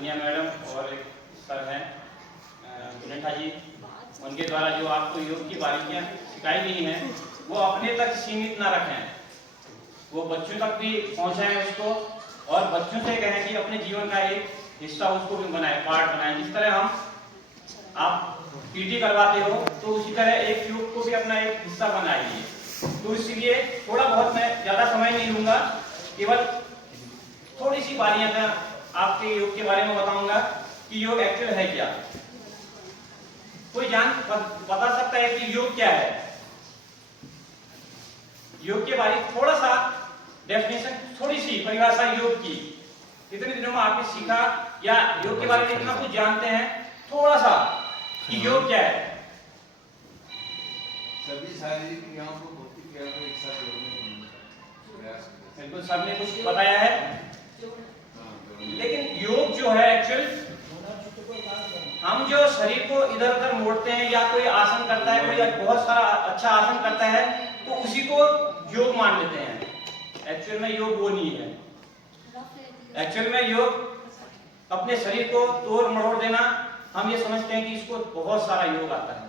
Sonia madam और एक sir हैं गुनेठा जी, उनके द्वारा जो आपको योग की बारीकियां सिखाई गई हैं वो अपने तक सीमित ना रखें, वो बच्चों तक भी पहुंचाएं उसको, और बच्चों से कहें कि अपने जीवन का एक हिस्सा उसको भी बनाए, पार्ट बनाए। जिस तरह हम आप पीटी करवाते हो तो उसी तरह एक योग को भी अपना एक हिस्सा बनाइए। तो इसलिए थोड़ा बहुत, मैं ज्यादा समय नहीं लूंगा, केवल थोड़ी सी बारियां का आपके योग के बारे में बताऊंगा कि योग एक्चुअल है क्या। कोई बता सकता है कि योग क्या है? योग के बारे में थोड़ा सा डेफिनेशन, थोड़ी सी परिभाषा योग की इतने दिनों में आपने सीखा या योग के बारे में इतना कुछ जानते हैं थोड़ा सा कि योग क्या है? सभी शारीरिक क्रियाओं को भौतिक क्रियाओं को एक साथ जोड़ने का प्रयास करते हैं। बिल्कुल, सबने कुछ बताया है, लेकिन योग जो है एक्चुअल, हम जो शरीर को इधर उधर मोड़ते हैं या कोई आसन करता है, कोई बहुत सारा अच्छा आसन करता है तो उसी को योग मान लेते हैं। एक्चुअल में योग वो नहीं है। एक्चुअल में योग अपने शरीर को तोड़ मरोड़ देना, हम ये समझते हैं कि इसको बहुत सारा योग आता है,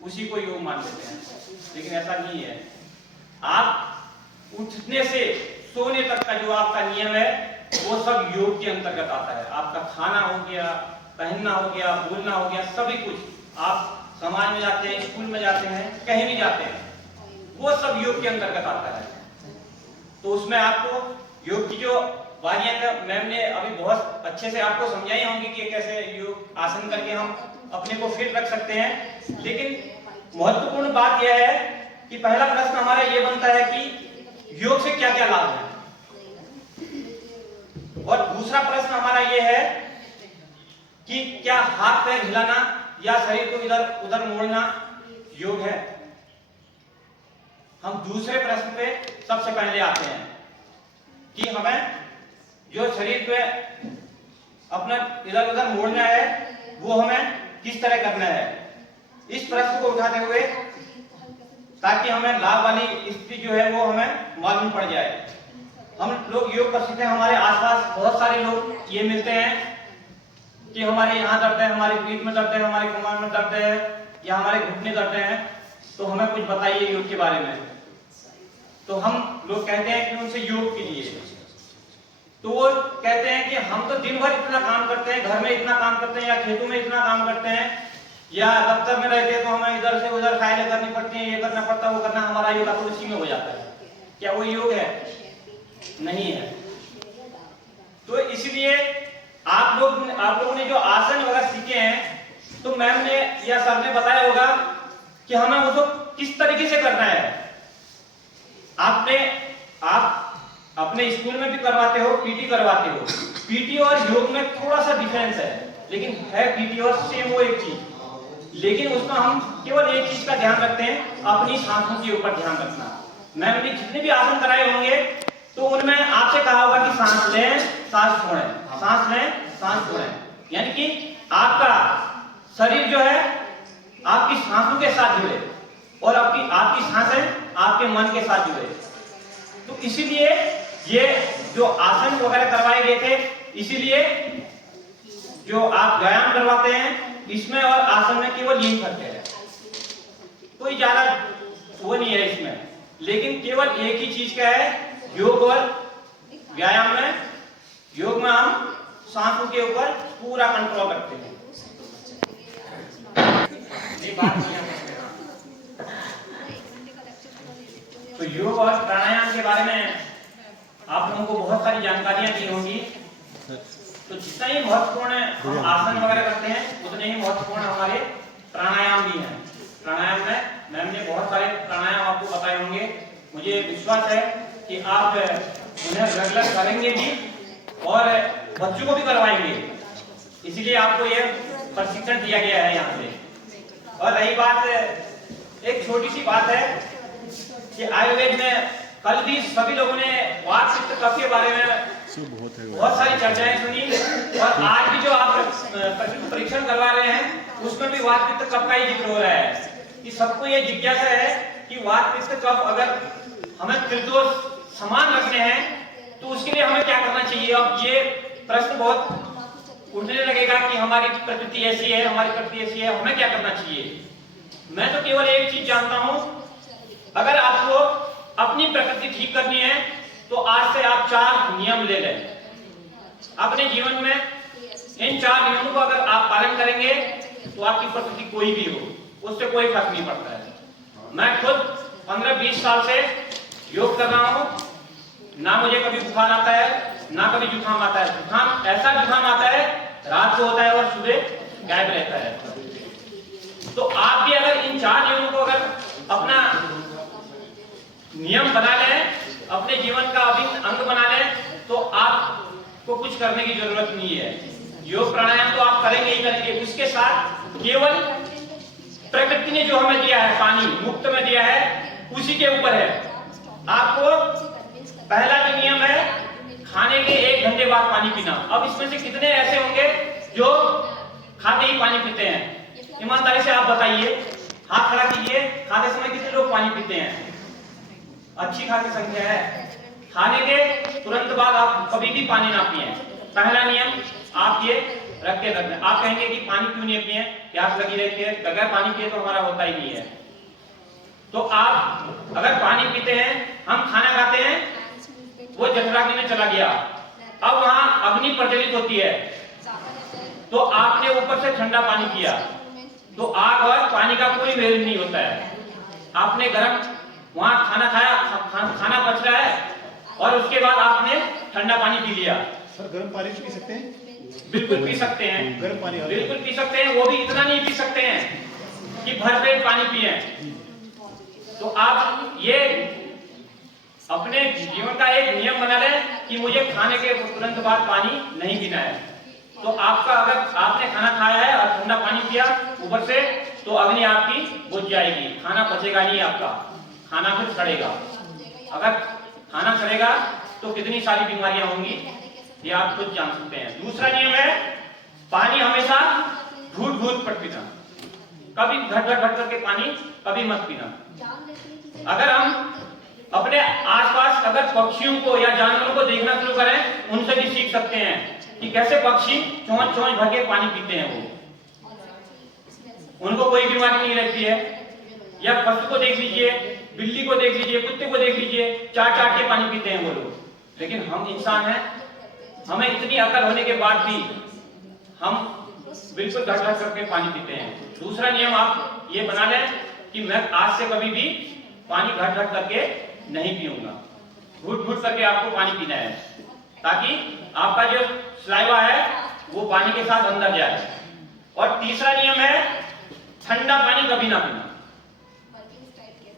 उसी को योग मान लेते हैं, लेकिन ऐसा नहीं है। आप उठने से सोने तक का जो आपका नियम है वो सब योग के अंतर्गत आता है। आपका खाना हो गया, पहनना हो गया, बोलना हो गया, सभी कुछ। आप समाज में जाते हैं, स्कूल में जाते हैं, कहीं भी जाते हैं, वो सब योग के अंतर्गत आता है। तो उसमें आपको योग की जो बारियां मैम ने अभी बहुत अच्छे से आपको समझाई होंगी कि कैसे योग आसन करके हम अपने को फिट रख सकते हैं। लेकिन महत्वपूर्ण बात यह है कि पहला प्रश्न हमारा ये बनता है कि योग से क्या क्या लाभ है, और दूसरा प्रश्न हमारा ये है कि क्या हाथ पैर हिलाना या शरीर को इधर उधर मोड़ना योग है। हम दूसरे प्रश्न पे सबसे पहले आते हैं कि हमें जो शरीर पे अपना इधर उधर मोड़ना है वो हमें किस तरह करना है। इस प्रश्न को उठाते हुए ताकि हमें लाभ वाली स्थिति जो है वो हमें मालूम पड़ जाए। हम लोग योग कर सकते हैं, हमारे आसपास बहुत सारे लोग ये मिलते हैं कि हमारे यहाँ दर्द है, हमारी पीठ में दर्द है, हमारे कमर में दर्द है या हमारे घुटने दर्द हैं, तो हमें कुछ बताइए योग के बारे में। तो हम लोग कहते हैं कि उनसे योग कीजिए, तो वो कहते हैं कि हम तो दिन भर इतना काम करते हैं, घर में इतना काम करते हैं या खेतों में इतना काम करते हैं या दफ्तर में रहते हैं, तो हमें इधर से उधर फाइलें करनी पड़ती हैं, ये करना पड़ता है, वो करना, हमारा योग तो उसी में हो जाता है। क्या वो योग है? नहीं है। तो इसलिए आप लोगों ने जो आसन वगैरह सीखे हैं तो मैम ने या सर ने बताया होगा कि हमें उसको किस तरीके से करना है। आप अपने स्कूल में भी करवाते हो, पीटी करवाते हो। पीटी और योग में थोड़ा सा डिफरेंस है, लेकिन है पीटी और सेम वो एक चीज, लेकिन उसमें हम केवल एक चीज का ध्यान रखते हैं, अपनी सांसों के ऊपर ध्यान रखना। मैम ने जितने भी आसन कराए होंगे तो उनमें आपसे कहा होगा कि सांस लें, सांस छोड़ें, सांस लें, सांस छोड़ें, यानी कि आपका शरीर जो है आपकी सांसों के साथ जुड़े और आपकी सांसें आपके मन के साथ जुड़े। तो इसीलिए ये जो आसन वगैरह करवाए गए थे, इसीलिए जो आप व्यायाम करवाते हैं इसमें और आसन में केवल यही फर्क है, कोई ज्यादा वो नहीं है इसमें, लेकिन केवल एक ही चीज का है, योग और व्यायाम में। योग में हम सांसों के ऊपर पूरा कंट्रोल रखते हैं। ये बात तो योग और प्राणायाम के बारे में आप लोगों को बहुत सारी जानकारियां दी होंगी। तो जितना ही महत्वपूर्ण हम आसन वगैरह करते हैं उतने ही महत्वपूर्ण हमारे प्राणायाम भी हैं। प्राणायाम में मैम ने बहुत सारे प्राणायाम आपको बताए होंगे। मुझे विश्वास है कि आप उन्हें रेगुलर करेंगे भी और बच्चों को भी करवाएंगे, इसलिए आपको ये प्रशिक्षण दिया गया है यहाँ से। और रही बात, एक छोटी सी बात है कि आयुर्वेद में कल भी सभी लोगों ने वात पित्त कफ के बारे में बहुत सारी चर्चाएं सुनी, और आज भी जो आप परीक्षण करवा रहे हैं उसमें भी वात पित्त कफ का ही जिक्र हो रहा है कि सबको ये जिज्ञासा है कि वात पित्त कफ अगर हमें त्रिदोष समान रखने हैं तो उसके लिए हमें क्या करना चाहिए। अब ये प्रश्न बहुत उठने लगेगा कि हमारी प्रकृति ऐसी है, हमारी प्रकृति ऐसी है, हमें क्या करना चाहिए। मैं तो केवल एक चीज जानता हूं, अगर आपको अपनी प्रकृति ठीक करनी है तो आज से आप 4 नियम ले लें। अपने जीवन में इन 4 नियमों को अगर आप पालन करेंगे तो आपकी प्रकृति कोई भी हो, उससे कोई फर्क नहीं पड़ता है। मैं खुद 15-20 साल से योग कर रहा हूं, ना मुझे कभी बुखार आता है, ना कभी जुकाम आता है। जुकाम ऐसा जुकाम आता है रात को होता है और सुबह गायब रहता है। तो आप भी अगर इन 4 नियमों को अगर अपना नियम बना लें, अपने जीवन का अभिन्न अंग बना लें, तो आपको कुछ करने की जरूरत नहीं है। योग प्राणायाम तो आप करेंगे ही करेंगे, उसके साथ केवल प्रकृति ने जो हमें दिया है, पानी मुफ्त में दिया है, उसी के ऊपर है। आपको पहला जो नियम है, खाने के 1 घंटे बाद पानी पीना। अब इसमें से कितने ऐसे होंगे जो खाते ही पानी पीते हैं? ईमानदारी से आप बताइए, हाथ खड़ा कीजिए, खाते समय कितने लोग पानी पीते हैं? अच्छी खासी संख्या है। खाने के तुरंत बाद आप कभी भी पानी ना पिए। पहला नियम आप ये रख के रखना। आप कहेंगे कि पानी क्यों नहीं पिए, प्यास लगी रहती है, बगैर पानी पिए तो हमारा होता ही नहीं है। तो आप अगर पानी पीते हैं, हम खाना खाते हैं, वो जठराग्नि में चला गया, अब वहां अग्नि प्रज्वलित होती है, तो आपने ऊपर से ठंडा पानी पिया, तो आग और पानी का कोई मेल नहीं होता है। आपने गर्म वहां खाना खाया, खाना पच रहा है, और उसके बाद आपने ठंडा पानी पी लिया। सर गर्म पानी पी सकते हैं? बिल्कुल पी सकते हैं, गर्म पानी बिल्कुल पी सकते हैं। वो भी इतना नहीं पी सकते हैं कि भरपेट पानी पिए। तो आप ये अपने जीवन का एक नियम बना लें कि मुझे खाने के तुरंत बाद पानी नहीं पीना है। तो आपका अगर आपने खाना खाया है और ठंडा पानी पिया ऊपर से, तो अग्नि आपकी बुझ जाएगी, खाना पचेगा नहीं आपका, खाना फिर सड़ेगा। अगर खाना सड़ेगा तो कितनी सारी बीमारियां होंगी, ये आप खुद जान सकते हैं। दूसरा नियम है, पानी हमेशा घूट-घूट कर पीना, कभी घट-घट करके पानी कभी मत पीना। अगर हम अपने आसपास अगर पक्षियों को या जानवरों को देखना शुरू करें, उनसे भी सीख सकते हैं कि कैसे पक्षी चोंच-चोंच भर के पानी पीते हैं। वो उनको कोई बीमारी नहीं रहती है। या पशु को देख लीजिए, बिल्ली को देख लीजिए, कुत्ते को देख लीजिए, चाट-चाट के पानी पीते हैं वो लोग। लेकिन हम इंसान हैं, हमें इतनी अकल होने के बाद भी हम बिल्कुल घट-घट करके पानी पीते हैं। दूसरा नियम आप ये बना लें कि मैं आज से कभी भी पानी घट-घट करके नहीं पीऊंगा, घुट-घुट करके आपको पानी पीना है, ताकि आपका जो सलाइवा है वो पानी के साथ अंदर जाए। और तीसरा नियम है, ठंडा पानी कभी ना पीना।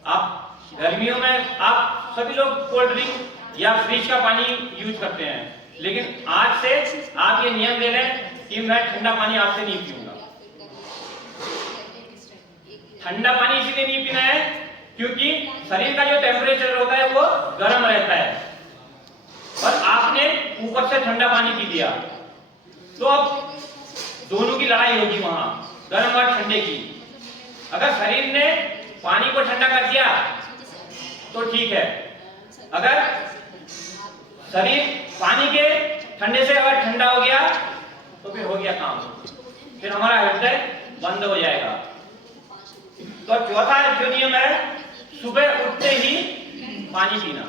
आप गर्मियों में आप सभी लोग कोल्ड ड्रिंक या फ्रिज का पानी यूज करते हैं, लेकिन आज से आप ये नियम ले लें कि मैं ठंडा पानी आज से नहीं पीऊंगा। ठंडा पानी इसलिए नहीं पीना है क्योंकि शरीर का जो टेम्परेचर होता है वो गर्म रहता है, और आपने ऊपर से ठंडा पानी पी लिया, तो अब दोनों की लड़ाई होगी वहां, गर्म और ठंडे की। अगर शरीर ने पानी को ठंडा कर दिया तो ठीक है, अगर शरीर पानी के ठंडे से अगर ठंडा हो गया तो फिर हो गया काम, फिर हमारा हृदय बंद हो जाएगा। तो चौथा जो नियम है, सुबह उठते ही पानी पीना।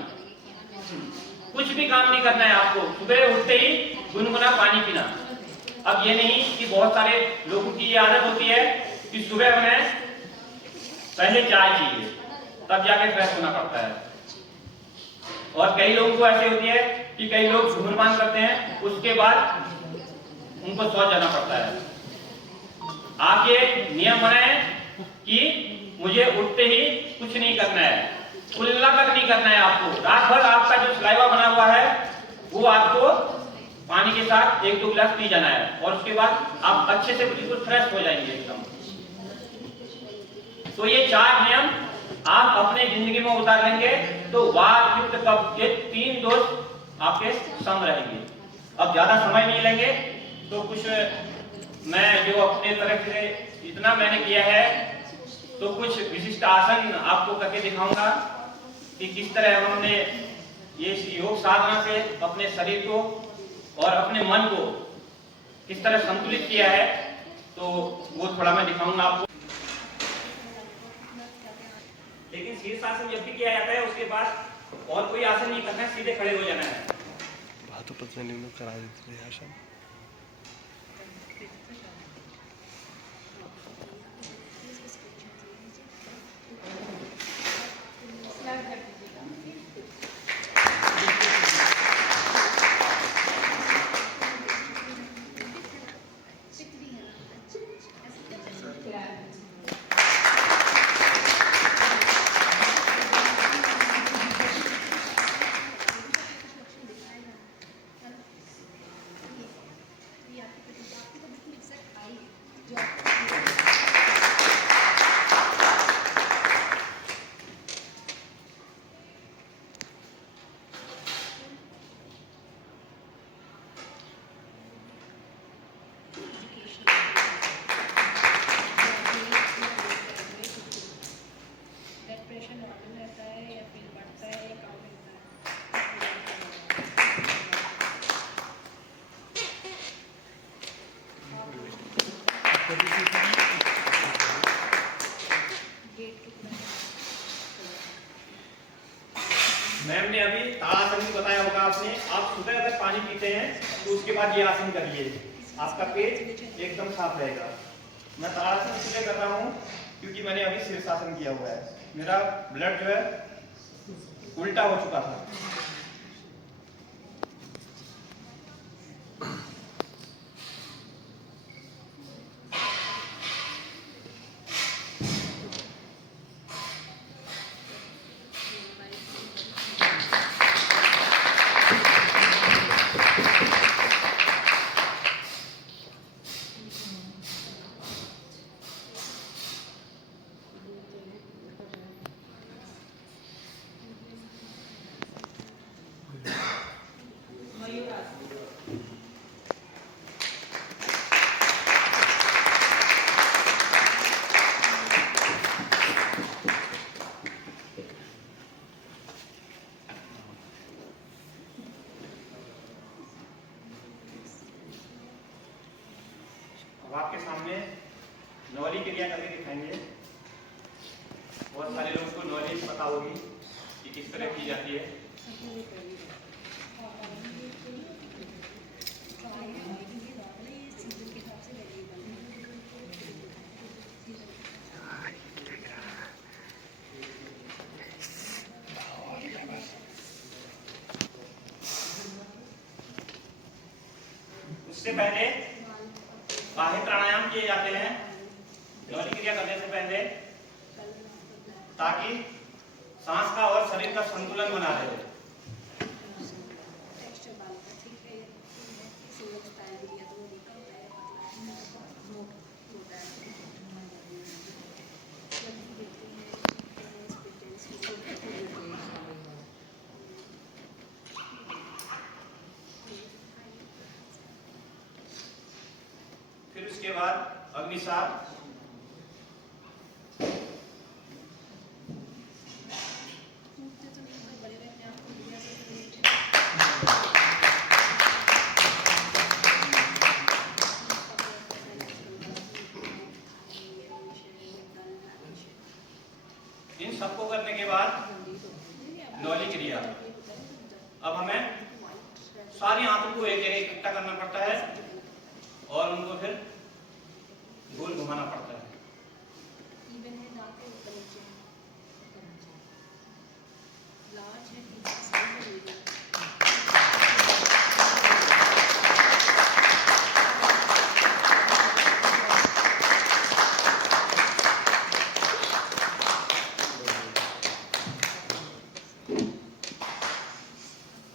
कुछ भी काम नहीं करना है आपको, सुबह उठते ही गुनगुना पानी पीना। अब ये नहीं कि बहुत सारे लोगों की ये आदत होती है कि सुबह उन्हें पहले चाय चाहिए, तब जाके फ्रेश होना पड़ता है। और कई लोगों को ऐसे होती है कि कई लोग धूम्रपान करते हैं, उसके बाद उनको शौच जाना पड़ता है। आप ये नियम बनाएं कि मुझे उठते ही कुछ नहीं करना है, कुल्ला तक नहीं करना है आपको। रात भर आपका जो सलाइवा बना हुआ है वो आपको पानी के साथ 1-2 गिलास पी जाना है, और उसके बाद आप अच्छे से बिल्कुल फ्रेश हो जाएंगे एकदम। तो ये 4 नियम आप अपने जिंदगी में उतार लेंगे तो वात, पित्त, कफ, ये 3 दोष आपके सम रहेंगे। अब ज्यादा समय नहीं लेंगे, तो कुछ मैं जो अपने तरफ से इतना मैंने किया है, तो कुछ विशिष्ट आसन आपको करके दिखाऊंगा कि किस तरह हमने ये योग साधना से अपने शरीर को और अपने मन को किस तरह संतुलित किया है, तो वो थोड़ा मैं दिखाऊंगा आपको। लेकिन शीर्षासन जब भी किया जाता है उसके बाद और कोई आसन नहीं करना है, सीधे खड़े हो जाना है। करा देते हैं आसन। मैम ने अभी ताड़ासन भी बताया होगा आपने। आप सुबह अगर पानी पीते हैं तो उसके बाद ये आसन करिए, आपका पेट एकदम साफ रहेगा। मैं ताड़ासन इसलिए कर रहा हूँ क्योंकि मैंने अभी शीर्षासन किया हुआ है, मेरा ब्लड जो है उल्टा हो चुका था। अब आपके सामने नौली क्रिया करके दिखाएंगे। बहुत सारे लोगों को नॉलेज पता होगी कि किस तरह की जाती है। उससे पहले बाह्य प्राणायाम किए जाते हैं नौली क्रिया करने से पहले, ताकि सांस का और शरीर का संतुलन बना रहे। फिर उसके बाद अग्निसार, इन सबको करने के बाद नौली क्रिया। अब हमें सारी आंतों को एक जगह इकट्ठा करना पड़ता है और उनको फिर गोल घुमाना पड़ता है।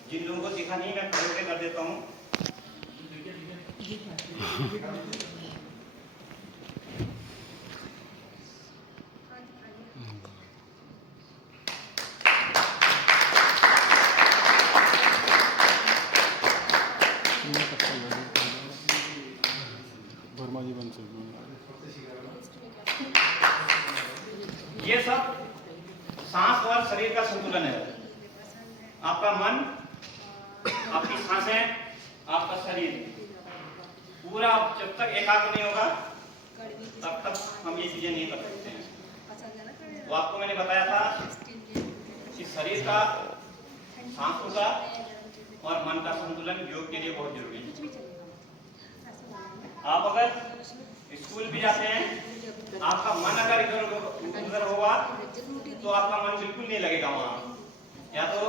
जिन लोगों को दिखा नहीं, मैं खड़े होकर कर देता हूँ। ये सब सांस और शरीर का संतुलन है। आपका मन, आपकी सांसें, आपका शरीर, पूरा जब तक एकाग्र नहीं होगा तब तक हम ये चीजें नहीं कर सकते हैं। वो आपको मैंने बताया था कि शरीर का, सांसों का और मन का संतुलन योग के लिए बहुत जरूरी है। आप अगर स्कूल भी जाते हैं, आपका मन अगर इधर होगा तो आपका मन बिल्कुल नहीं लगेगा वहाँ। या तो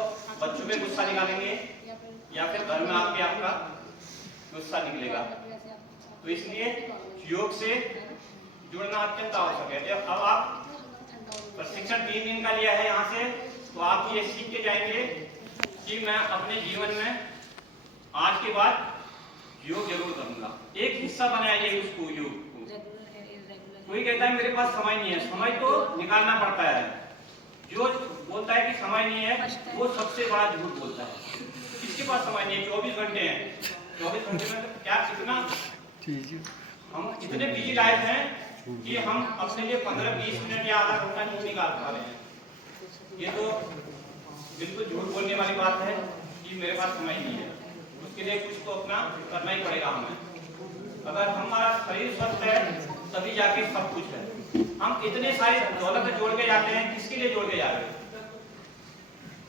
बच्चों पे गुस्सा निकालेंगे या फिर घर में आके आपका गुस्सा निकलेगा। तो इसलिए योग से जुड़ना अत्यंत आवश्यक है। जब अब आप प्रशिक्षण 3 दिन का लिया है यहाँ से, तो आप ये सीख के जाएंगे कि मैं अपने जीवन में आज के बाद योग जरूर करूंगा। एक हिस्सा बनाइए उसको, योग को। कोई कहता है मेरे पास समय नहीं है, समय तो निकालना पड़ता है। जो बोलता है कि समय नहीं है वो सबसे बड़ा झूठ बोलता है। किसके पास समय नहीं है? 24 घंटे हैं। 24 घंटे में तो क्या कितना हम इतने बिजी लाइफ हैं कि हम अपने लिए 15-20 मिनट या आधा घंटा नहीं निकाल पा रहे हैं। ये तो बिल्कुल झूठ बोलने वाली बात है कि मेरे पास समय नहीं है। उसके लिए कुछ तो अपना करना ही पड़ेगा हमें। अगर हमारा शरीर स्वस्थ है तभी जाके सब कुछ है। हम इतने सारे दौलत जोड़ के जाते हैं, किसके लिए जोड़ के जा रहे हैं?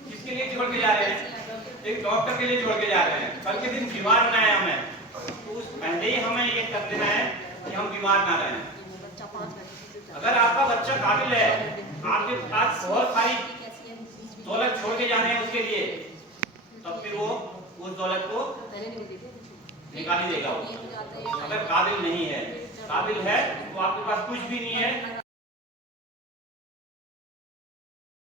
किसके लिए जोड़ के जा रहे हैं? एक डॉक्टर के लिए जोड़ के जा रहे हैं। कल के दिन बीमार होना है हमें, तो उस पहले ही हमें ये कर देना है कि हम बीमार ना रहें। अगर आपका बच्चा काबिल है, आपके पास बहुत सारी दौलत छोड़ के जाने हैं उसके लिए, तब फिर वो उस दौलत को निकाल ही देगा। अगर काबिल नहीं है, काबिल है तो आपके पास कुछ भी नहीं है